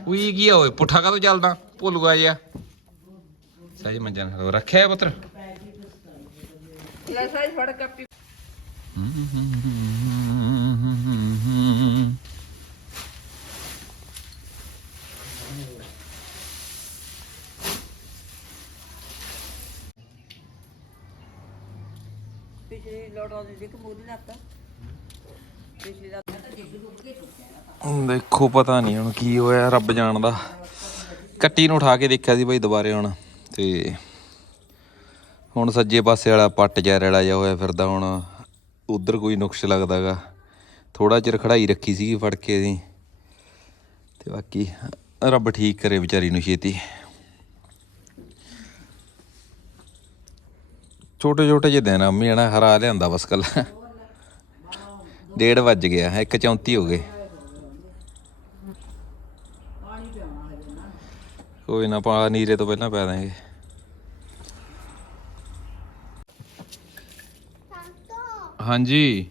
ਉਈ ਕੀ ਆ ਓਏ ਪੁੱਠਾ ਕਾਹਤੋਂ ਚੱਲਦਾ? ਭੁੱਲ ਗਿਆ ਜਿਆ ਸਹੀ ਮੰਜਨ ਰੱਖਿਆ ਪੁੱਤਰ। ਲੈ ਸਾਈ ਫੜ ਕਾਪੀ। ਪਿਛਲੀ ਲੋਟਾ ਦੇ ਦੇਖ ਮੋਦੀ ਲੱਤ। ਪਿਛਲੀ ਦਾ ਦੇਖੋ, ਪਤਾ ਨਹੀਂ ਹੁਣ ਕੀ ਹੋਇਆ, ਰੱਬ ਜਾਣਦਾ। ਕੱਟੀ ਨੂੰ ਉਠਾ ਕੇ ਦੇਖਿਆ ਸੀ ਭਾਈ ਦੁਬਾਰੇ ਹੁਣ, ਤੇ ਹੁਣ ਸੱਜੇ ਪਾਸੇ ਵਾਲਾ ਪੱਟ ਜਾ ਰੇਲਾ ਜਾ ਹੋਇਆ ਫਿਰਦਾ ਹੁਣ। ਉਧਰ ਕੋਈ ਨੁਕਸ ਲੱਗਦਾਗਾ। ਥੋੜਾ ਚਿਰ ਖੜਾਈ ਰੱਖੀ ਸੀਗੀ ਫੜ ਕੇ ਅਸੀਂ ਤੇ ਬਾਕੀ, ਰੱਬ ਠੀਕ ਕਰੇ ਵਿਚਾਰੀ ਨੂੰ ਛੇਤੀ। ਛੋਟੇ ਛੋਟੇ ਜਿਹੇ ਦਿਨ ਆ ਅੰਮੀ ਹਨਾ, ਹਰਾ ਲਿਆਂਦਾ ਬਸ ਕੱਲ ਡੇਢ ਵੱਜ ਗਿਆ 1:34 ਹੋ ਗਏ। ਕੋਈ ਨਾ, ਪਾ ਨੀਰੇ ਤੋਂ ਪਹਿਲਾਂ ਪੈ ਦਾਂਗੇ ਸੰਤੋ ਹਾਂਜੀ।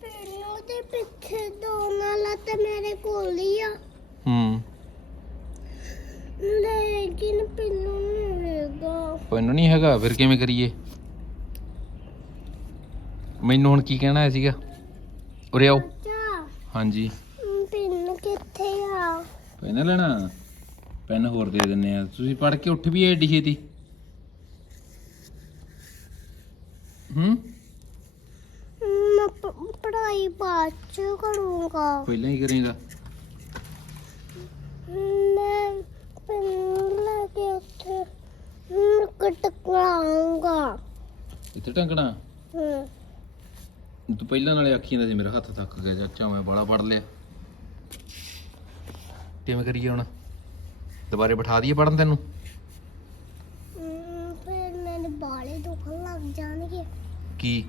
ਪਿੰਨੂ ਦੇ ਪਿੱਛੇ ਦੋ ਨਾਲਾ ਤੇ ਮੇਰੇ ਕੋਲ ਹੀ ਆ। ਹੂੰ। ਲੇਕਿਨ ਪਿੰਨੂ ਨਹੀਂ ਹੈਗਾ ਪੈਨ ਨਹੀਂ ਹੈਗਾ ਫਿਰ ਕਿਵੇਂ ਕਰੀਏ? ਮੈਨੂੰ ਹੁਣ ਕੀ ਕਹਿਣਾ ਸੀਗਾ? ਉਰੇ ਆਓ। ਅੱਛਾ। ਹਾਂਜੀ। ਪਿੰਨੂ ਕਿੱਥੇ ਆ? ਪੈਨ ਲੈਣਾ। ਪੈਨ ਹੋਰ ਦੇ ਦਿੰਨੇ ਆ। ਤੁਸੀਂ ਪੜ ਕੇ ਉੱਠ ਵੀ ਐਡੀ ਛੇਤੀ ਹੂੰ ਮੈਂ ਪ- ਪੜ੍ਹਾਈ ਬਾਅਦ ਚ ਕਰੂੰਗਾ ਪਹਿਲਾਂ ਹੀ ਕਰੇਗਾ। ਮੈਂ ਪਿੰਨੂ ਲੈ ਕੇ ਉੱਥੇ ਕਟਕਾਉਂਗਾ ਇੱਥੇ ਟੰਗਣਾ? ਹੂੰ। ਤੂੰ ਪਹਿਲਾਂ ਨਾਲੇ ਆਖੀ ਜਾਂਦਾ ਸੀ ਮੇਰਾ ਹੱਥ ਥੱਕ ਗਿਆ ਚਾਚਾ ਮੈਂ ਬੜਾ ਪੜ ਲਿਆ। ਕਿਵੇਂ ਕਰੀਏ ਹੁਣ? ਦੁਬਾਰੇ ਬਿਠਾ ਦਈਏ ਪੜਨ ਤੈਨੂੰ? ਫਿਰ ਮੇਰੇ ਬਾਲੇ ਦੁਖਣ ਲੱਗ ਜਾਣਗੇ। ਕੀ?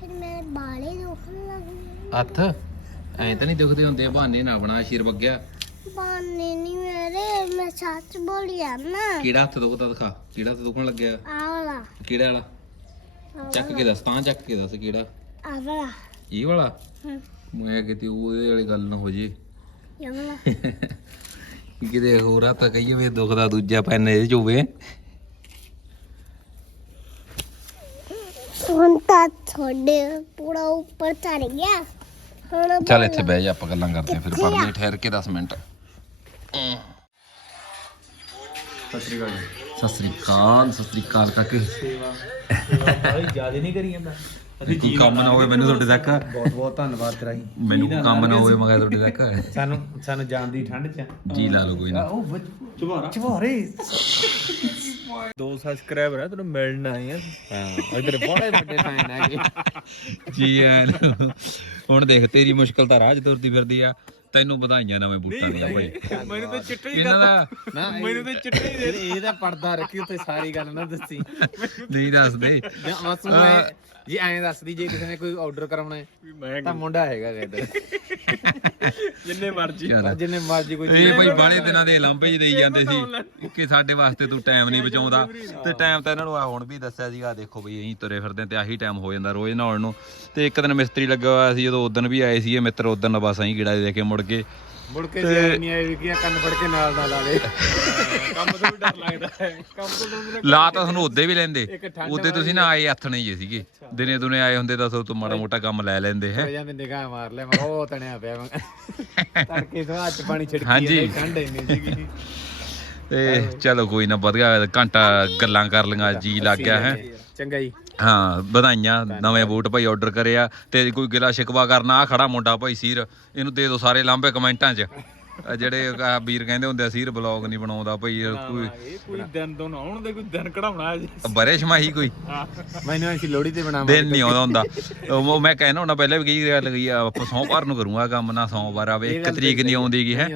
ਫਿਰ ਮੇਰੇ ਬਾਲੇ ਦੁਖਣ ਲੱਗ ਗਏ ਹੱਥ? ਐਂ ਤਾਂ ਨਹੀਂ ਦੁਖਦੇ ਹੁੰਦੇ ਬਹਾਨੇ ਨਾ ਬਣਾ ਸ਼ੀਰ ਵਗਿਆ। ਬਾਨੇ ਨਹੀਂ ਮੇਰੇ ਮੈਂ ਸੱਚ ਬੋਲਿਆ ਨਾ। ਕਿਹੜਾ ਹੱਥ ਦੁਖਦਾ ਦਿਖਾ ਕਿਹੜਾ ਹੱਥ ਦੁਖਣ ਲੱਗਿਆ? ਆਵਲਾ। ਕਿਹੜਾ ਵਾਲਾ? ਚੱਕ ਕੇ ਦੱਸ ਤਾਂ ਚੱਕ ਕੇ ਦੱਸ ਕਿਹੜਾ? ਆਵਲਾ। ਇਹ ਵਾਲਾ? ਹਮ। ਮੈਂ ਕਿਤੇ ਉਹਦੇ ਵਾਲੀ ਗੱਲ ਨਾ ਹੋ ਜੇ। ਯਮਲਾ ਕਿਤੇ ਹੋਰ ਹੱਥ ਕਹੀਏ ਵੀ ਦੁਖਦਾ ਦੂਜਾ ਪੈਨ ਇਹਦੇ ਚ ਹੋਵੇ। ਹੁਣ ਤਾਂ ਤੁਹਾਡੇ ਪੂਰਾ ਉੱਪਰ ਚੜ ਗਿਆ। ਹੁਣ ਚੱਲ ਇੱਥੇ ਬਹਿ ਜਾ ਆਪਾਂ ਗੱਲਾਂ ਕਰਦੇ ਆਂ ਫਿਰ। ਪੜ੍ਹਦੇ ਠਹਿਰ ਕੇ 10 ਮਿੰਟ। ਸਤਿ ਸ੍ਰੀ ਅਕਾਲ ਸਤਿ ਸ੍ਰੀ ਅਕਾਲ ਸਤਿ ਸ੍ਰੀ ਅਕਾਲ ਤੱਕ ਬਾਈ ਜ਼ਿਆਦਾ ਨਹੀਂ ਕਰੀ ਜਾਂਦਾ। ਕੋਈ ਕੰਮ ਨਾ ਹੋਵੇ ਮੈਨੂੰ ਤੁਹਾਡੇ ਤੱਕ। ਬਹੁਤ ਬਹੁਤ ਧੰਨਵਾਦ ਤੇਰਾ ਜੀ। ਮੈਨੂੰ ਕੋਈ ਕੰਮ ਨਾ ਹੋਵੇ ਮਗਾ ਤੁਹਾਡੇ ਤੱਕ। ਸਾਨੂੰ ਸਾਨੂੰ ਜਾਣ ਦੀ ਠੰਡ ਚ ਜੀ ਲਾ ਲਓ ਕੋਈ ਨਾ। ਉਹ ਚੁਬਾਰਾ। ਚੁਬਾਰੇ। ਦੋ ਸਬਸਕ੍ਰਾਈਬਰ ਆ ਤੈਨੂੰ ਮਿਲਣ ਆਏ ਆ। ਹਾਂ ਇਧਰ ਬੜੇ ਵੱਡੇ ਫੈਨ ਹੈਗੇ। ਜੀ ਐਨ ਹੁਣ ਦੇਖ ਤੇਰੀ ਮੁਸ਼ਕਲ ਤਾਂ 'ਚ ਤੁਰਦੀ ਫਿਰਦੀ ਆ। ਤੈਨੂੰ ਵਧਾਈਆਂ ਨਵੇਂ ਬੂਟਾਂ ਦੀਆਂ ਭਾਈ। ਮੈਨੂੰ ਤਾਂ ਚਿੱਟੇ ਇਹਨਾਂ ਦਾ ਨਾ ਮੈਨੂੰ ਤਾਂ ਚਿੱਟੇ ਇਹ ਤਾਂ ਪਰਦਾ ਰੱਖੀ ਉੱਤੇ ਸਾਰੀ ਗੱਲ ਨਾ ਦੱਸੀ। ਨਹੀਂ ਦੱਸਦੇ ਬਸ ਐਂ- ਜੀ ਐਂ ਦੱਸਦੀ ਜੇ ਕਿਸੇ ਨੇ ਕੋਈ ਆਰਡਰ ਕਰਾਉਣਾ ਹੈ ਤਾਂ ਮੁੰਡਾ ਹੈਗਾ ਇੱਧਰ ਜਿੰਨੇ ਮਰਜ਼ੀ। ਜਿੰਨੇ ਮਰਜ਼ੀ ਕੋਈ ਇਹ ਭਾਈ ਬਾਲੇ ਦਿਨਾਂ ਦੇ ਲਾਂਭੇ ਹੀ ਦੇਈ ਜਾਂਦੇ ਸੀ। ਕਿ ਸਾਡੇ ਵਾਸਤੇ ਤੂੰ ਟਾਈਮ ਨਹੀਂ ਬਚਾਉਂਦਾ। ਤੇ ਟਾਈਮ ਤਾਂ ਇਹਨਾਂ ਨੂੰ ਆ ਹੁਣ ਵੀ ਦੱਸਿਆ ਸੀਗਾ ਦੇਖੋ ਬਈ ਅਸੀਂ ਤੁਰੇ ਫਿਰਦੇ ਤੇ ਆਹੀ ਟਾਈਮ ਹੋ ਜਾਂਦਾ ਰੋਜ਼ ਨਹਾਉਣ ਨੂੰ। ਤੇ ਇੱਕ ਦਿਨ ਮਿਸਤਰੀ ਲੱਗਾ ਹੋਇਆ ਸੀ ਜਦੋਂ ਉਦੋਂ ਵੀ ਆਏ ਸੀ ਇਹ ਮਿੱਤਰ ਉਦੋਂ ਬਸ ਅਸੀਂ ਗੀੜਾ ਦੇ ਕੇ ਮੁੜ ਗਏ। ਮੁੜ ਕੇ ਜੇ ਨਹੀਂ ਆਏ ਵੀ ਕੀ ਕੰਨ ਫੜ ਕੇ ਨਾਲ ਨਾਲ ਲਾ ਲੇ ਕੰਮ ਤੋਂ ਵੀ ਡਰ ਲੱਗਦਾ ਹੈ। ਕੰਮ ਤੋਂ ਡਰ ਲਾ ਤਾਂ ਤੁਹਾਨੂੰ ਉਹਦੇ ਵੀ ਲੈਂਦੇ। ਉਹਦੇ ਤੁਸੀਂ ਨਾ ਆਏ ਹੱਥਣੇ ਜੇ ਸੀਗੇ। ਦਿਨੇ ਦੁਨੇ ਆਏ ਹੁੰਦੇ ਤਾਂ ਤੋਂ ਮਾੜਾ ਮੋਟਾ ਕੰਮ ਲੈ ਲੈਂਦੇ ਹੈ। ਹੋ ਜਾਂਦੇ ਨਿਗਾਹ ਮਾਰ ਲੈ ਮੈਂ ਉਹ ਤਣਿਆ ਪਿਆ ਮੈਂ। ਤੜਕੇ ਤੋਂ ਹੱਥ 'ਚ ਪਾਣੀ ਛਿੜਕੀ ਹਾਂਜੀ। ਜਾਂਦੇ, ਠੰਡ ਇੰਨੀ ਸੀਗੀ। ਤੇ ਚਲੋ ਕੋਈ ਨਾ ਵਧੀਆ ਘੰਟਾ ਗੱਲਾਂ ਕਰ ਲਈਆਂ ਜੀ ਲੱਗ ਗਿਆ ਹੈ। ਚੰਗਾ ਜੀ। ਹਾਂ ਵਧਾਈਆਂ ਨਵੇਂ ਬੂਟ ਭਾਈ ਆਰਡਰ ਕਰਿਆ ਤੇ ਕੋਈ ਗਿਲਾ ਸ਼ਿਕਵਾ ਕਰਨਾ ਆ ਖੜਾ ਮੁੰਡਾ ਭਾਈ ਸੀਰ ਇਹਨੂੰ ਦੇ ਦਿਓ ਸਾਰੇ ਲਾਂਬੇ ਕਮੈਂਟਾਂ 'ਚ। ਆਹ ਜਿਹੜੇ ਆਹ ਵੀਰ ਕਹਿੰਦੇ ਹੁੰਦੇ ਆ ਸੀਰ ਬਲੌਗ ਨਹੀਂ ਬਣਾਉਂਦਾ ਭਾਈ ਇਹ ਕੋਈ ਇਹ ਕੋਈ ਦਿਨ ਤੋਂ ਆਉਣ ਦੇ ਕੋਈ ਦਿਨ ਕਢਾਉਣਾ ਜੀ। ਬਰੇ ਸ਼ਮਾਹੀ ਕੋਈ। ਮੈਨੂੰ ਅਸੀਂ ਲੋੜੀ ਤੇ ਬਣਾਵਾਂਗੇ ਦਿਨ ਨਹੀਂ ਆਉਂਦਾ ਹੁੰਦਾ। <laughs> ਉਹ ਮੈਂ ਕਹਿਣਾ ਹੁੰਦਾ ਪਹਿਲਾਂ ਵੀ ਕਈ ਗੱਲ ਗਈ ਆ ਆਪਾਂ ਸੋਮਵਾਰ ਨੂੰ ਕਰੂੰਗਾ ਕੰਮ ਨਾ ਸੋਮਵਾਰ ਆਵੇ ਇੱਕ ਤਰੀਕ ਨਹੀਂ ਆਉਂਦੀਗੀ ਹੈ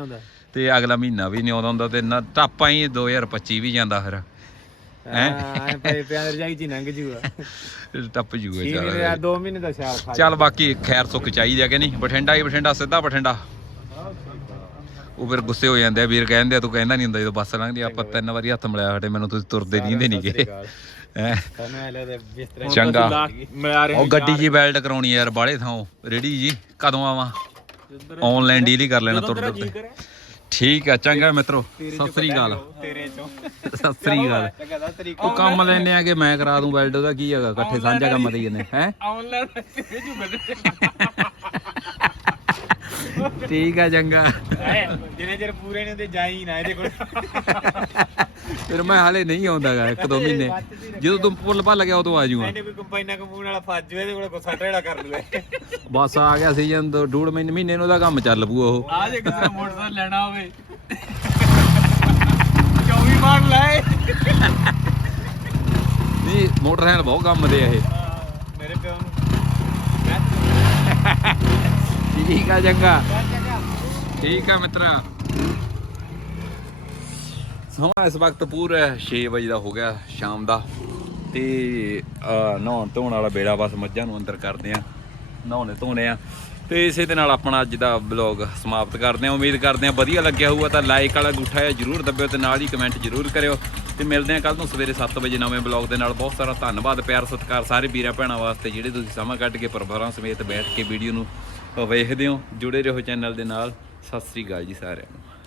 ਤੇ ਅਗਲਾ ਮਹੀਨਾ ਵੀ ਨਹੀਂ ਆਉਂਦਾ ਹੁੰਦਾ ਤੇ ਨਾ ਟਾਪਾ ਹੀ 2025 ਵੀ ਜਾਂਦਾ ਫਿਰ। ਹਾਂ? ਐ ਪਏ ਪਿਆ ਰਜਾਈ ਹੀ ਲੰਘ ਜੂਗਾ। ਟੱਪ ਜੂਗਾ ਚੱਲ ਮਹੀਨੇ ਆ 2 ਮਹੀਨੇ ਦਾ ਸਿਆਲ ਖਾ ਚੱਲ ਬਾਕੀ ਖੈਰ ਸੁੱਖ ਚਾਹੀਦੀ ਕਿ ਨਹੀਂ? ਬਠਿੰਡਾ ਹੀ ਬਠਿੰਡਾ ਸਿੱਧਾ ਬਠਿੰਡਾ। ਉਹ ਫਿਰ ਗੁੱਸੇ ਹੋ ਜਾਂਦੇ ਆ ਵੀਰ ਕਹਿੰਦੇ ਆ ਤੂੰ ਕਹਿੰਦਾ ਨਹੀਂ ਹੁੰਦਾ ਜਦੋਂ ਬੱਸ ਲੰਘਦੀ ਆਪਾਂ ਤਿੰਨ ਵਾਰੀ ਹੱਥ ਮਿਲਿਆ ਸਾਡੇ ਮੈਨੂੰ ਤੁਸੀਂ ਤੁਰਦੇ ਨਹੀਂ ਨਹੀਂਗੇ ਚੰਗਾ। ਉਹ ਗੱਡੀ ਜੀ ਬੈਲਟ ਕਰਾਉਣੀ ਯਾਰ ਬਾਲੇ ਥਾਂ ਰੇੜੀ ਜੀ ਕਦੋਂ ਆਵਾਂ? ਆਨਲਾਈਨ ਡੀਲ ਹੀ ਕਰ ਲੈਣਾ ਤੁਰਦੇ ਠੀਕ ਆ ਚੰਗਾ ਮਿੱਤਰੋ। ਸਤਿ ਸ੍ਰੀ ਅਕਾਲ। ਤੇਰੇ ਚੋਂ। ਸਤਿ ਸ੍ਰੀ ਅਕਾਲ। ਦਾ ਉਹ ਕੰਮ ਲੈਨੇ ਆ ਕਿ ਮੈਂ ਕਰਾ ਦੂੰ ਵੈਲਡ ਉਹਦਾ ਕੀ ਹੈਗਾ? ਇਕੱਠੇ ਸਾਂਝਾ ਕੰਮ ਦੇਈ ਜਨੇ ਹੈ? ਆਨਲਾਈਨ ਤੇਰੇ ਜੂ ਠੀਕ ਆ ਚੰਗਾ। ਜਿੰਨੇ ਚਿਰ ਪੂਰੇ ਨਹੀਂ ਹੁੰਦੇ ਜਾਈ ਨਾ ਇਹਦੇ ਕੋਲ। ਫਿਰ ਮੈਂ ਹਾਲੇ ਨਹੀਂ ਆਉਂਦਾਗਾ ਇੱਕ ਦੋ ਮਹੀਨੇ। ਜਦੋਂ ਤੂੰ ਪੁੱਲ ਭੱਲ ਗਿਆ ਉਦੋਂ ਆ ਜਾਊਗਾ ਇਹਨੇ ਕੋਈ ਕੰਬਾਈਨਾਂ ਕੰਬੂਨ ਵਾਲਾ ਫੱਜ ਜੂ ਇਹਦੇ ਕੋਲ ਗੁੱਸਾ ਟੇੜਾ ਕਰ ਲੂਏ। ਬਸ ਆ ਗਿਆ ਸੀਜ਼ਨ ਦੋ ਡੂੜ ਮਹੀਨੇ ਮਹੀਨੇ ਨੂੰ ਉਹਦਾ ਕੰਮ ਚੱਲ ਪੂ ਉਹ। ਆ ਜੇ ਕਿਸੇ ਮੋਟਰਸਾਈਕਲ ਲੈਣਾ ਹੋਵੇ। 24 ਮਾਰ ਲੈ। ਨਹੀਂ ਮੋਟਰਸਾਈਕਲ ਬਹੁਤ ਕੰਮ ਦੇ ਇਹ। ਮੇਰੇ ਪਿਓ ਨੂੰ। ਠੀਕ ਆ ਚੰਗਾ ਠੀਕ ਆ ਮਿੱਤਰਾ। ਸਮਾਂ ਇਸ ਵਕਤ ਪੂਰਾ 6 ਵਜੇ ਦਾ ਹੋ ਗਿਆ ਸ਼ਾਮ ਦਾ। ਤੇ ਨਹਾਉਣ ਧੋਣ ਵਾਲਾ ਬੇੜਾ ਬਸ ਮੱਝਾਂ ਨੂੰ ਅੰਦਰ ਕਰਦੇ ਆ। ਨਹਾਉਣੇ ਧੋਣੇ ਆ। ਤੇ ਇਸੇ ਦੇ ਨਾਲ ਆਪਣਾ ਅੱਜ ਦਾ ਵਲੌਗ ਸਮਾਪਤ ਕਰਦੇ ਆ। ਉਮੀਦ ਕਰਦੇ ਆ ਵਧੀਆ ਲੱਗਿਆ ਹੋਊਗਾ ਤਾਂ ਲਾਈਕ ਵਾਲਾ ਅੰਗੂਠਾ ਹੈ ਜਰੂਰ ਦੱਬਿਓ ਤੇ ਨਾਲ ਹੀ ਕਮੈਂਟ ਜਰੂਰ ਕਰਿਓ। ਤੇ ਮਿਲਦੇ ਆ ਕੱਲ ਨੂੰ ਸਵੇਰੇ 7 ਵਜੇ ਨਵੇਂ ਵਲੌਗ ਦੇ ਨਾਲ। ਬਹੁਤ ਸਾਰਾ ਧੰਨਵਾਦ, ਪਿਆਰ, ਸਤਿਕਾਰ ਸਾਰੇ ਵੀਰਾਂ ਭੈਣਾਂ ਵਾਸਤੇ ਜਿਹੜੇ ਤੁਸੀਂ ਸਮਾਂ ਕੱਢ ਕੇ ਪਰਿਵਾਰਾਂ ਸਮੇਤ ਬੈਠ ਕੇ ਵੀਡੀਓ ਨੂੰ ਵੇਖਦੇ ਹੋ ਜੁੜੇ ਰਹੋ ਚੈਨਲ ਦੇ ਨਾਲ। ਸਤਿ ਸ੍ਰੀ ਅਕਾਲ ਜੀ ਸਾਰਿਆਂ ਨੂੰ।